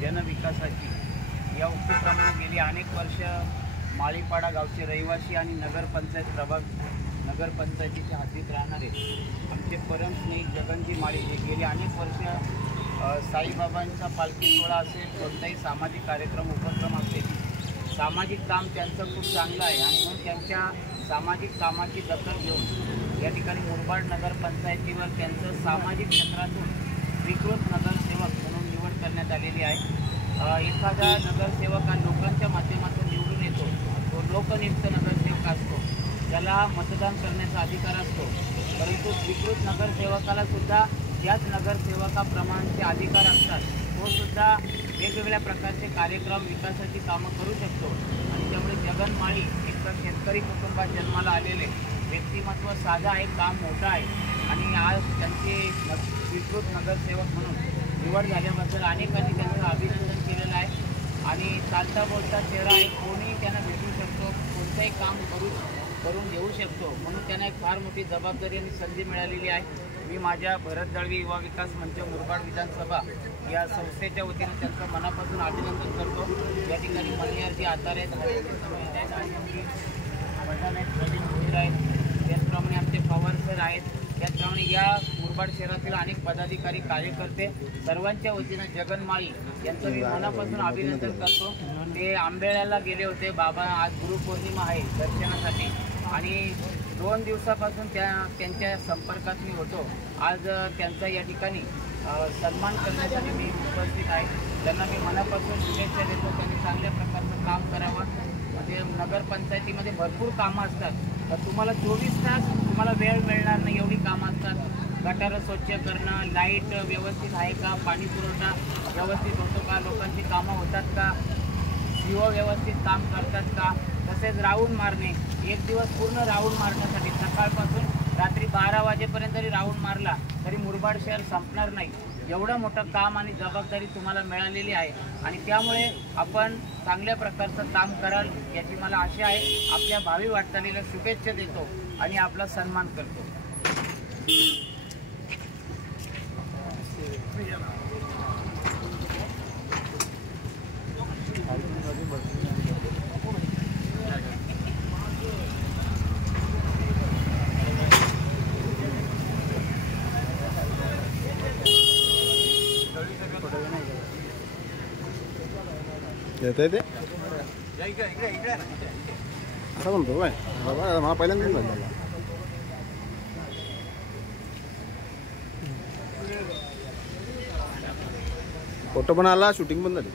जनविकासाची या उक्तीप्रमाणे गेली अनेक वर्ष माळीपाडा गावचे रहिवासी आणि नगरपंचायतीच्या हद्दीत राहणारे आमचे परमस्नेही जगनजी माळी हे गेली अनेक वर्ष साईबाबांचा पालखी सोहळा असेल, कोणताही सामाजिक कार्यक्रम उपक्रम असेल, सामाजिक काम त्यांचं खूप चांगलं आहे आणि म्हणून त्यांच्या सामाजिक कामाची दखल घेऊन या ठिकाणी मुरबाड नगरपंचायतीवर त्यांचं सामाजिक क्षेत्रातून स्वीकृत नगरसेवक म्हणून निवड करण्यात आलेली आहे। एखादा नगरसेवक हा लोकांच्या माध्यमातून निवडून येतो, तो लोकनियुक्त नगरसेवक असतो, त्याला मतदान करण्याचा अधिकार असतो, परंतु स्वीकृत नगरसेवकाला सुद्धा याच नगरसेवकाप्रमाणेचे अधिकार असतात। तो सुद्धा वेगवेगळ्या प्रकारचे कार्यक्रम विकासाची कामं करू शकतो आणि त्यामुळे जगन माळी एक शेतकरी कुटुंबात जन्माला आलेले व्यक्तिमत्व साधा आहे, काम मोठं आहे आणि आज त्यांचे स्वीकृत नगरसेवक म्हणून निवड झाल्याबद्दल अनेकांनी त्यांचं अभिनंदन केलेलं आहे आणि चालता बोलता चेहरा आहे, कोणीही त्यांना भेटू शकतो, कोणतंही काम करून घेऊ शकतो, म्हणून त्यांना एक फार मोठी जबाबदारी आणि संधी मिळालेली आहे। मी माझ्या भरत दळवी युवा विकास मंच मुरबाड विधानसभा या संस्थेच्या वतीने त्यांचं मनापासून अभिनंदन करतो। या ठिकाणी मनियारजी आतारे आहेत, त्याचप्रमाणे आमचे पवार सर आहेत, त्याचप्रमाणे या मुरबाड शहरातील अनेक पदाधिकारी कार्यकर्ते सर्वांच्या वतीनं जगन माळी यांचं मी मनापासून अभिनंदन करतो। ते आंबेळ्याला गेले होते, बाबा आज गुरुपौर्णिमा आहे दर्शनासाठी आणि 2 दिवसापासून त्यांच्या संपर्कात मी होतो। आज त्यांचा या ठिकाणी सन्मान करण्यासाठी मी उपस्थित आहे। त्यांना मी मनापासून शुभेच्छा देतो, त्यांनी चांगल्या प्रकारचं काम करावं। म्हणजे नगरपंचायतीमध्ये भरपूर कामं असतात, तर तुम्हाला 24 तास तुम्हाला वेळ मिळणार नाही, एवढी कामं असतात। गटारं स्वच्छ करणं, लाईट व्यवस्थित आहे का, पाणी पुरवठा व्यवस्थित होतो का, लोकांची कामं होतात का, सीओ व्यवस्थित काम करतात का, तसेच राऊंड मारणे, एक दिवस पूर्ण राऊंड मारण्यासाठी सकाळपासून रात्री 12 वाजेपर्यंत जरी राऊंड मारला तरी मुरबाड शहर संपणार नाही, एवढं मोठं काम आणि जबाबदारी तुम्हाला मिळालेली आहे आणि त्यामुळे आपण चांगल्या प्रकारचं काम कराल याची मला आशा आहे। आपल्या भावी वाटचालीला शुभेच्छा देतो आणि आपला सन्मान करतो। येते ते असं म्हणतो काय बाबा, मला पहिल्यांदाच झालं। फोटो पण आला, शूटिंग पण झाली।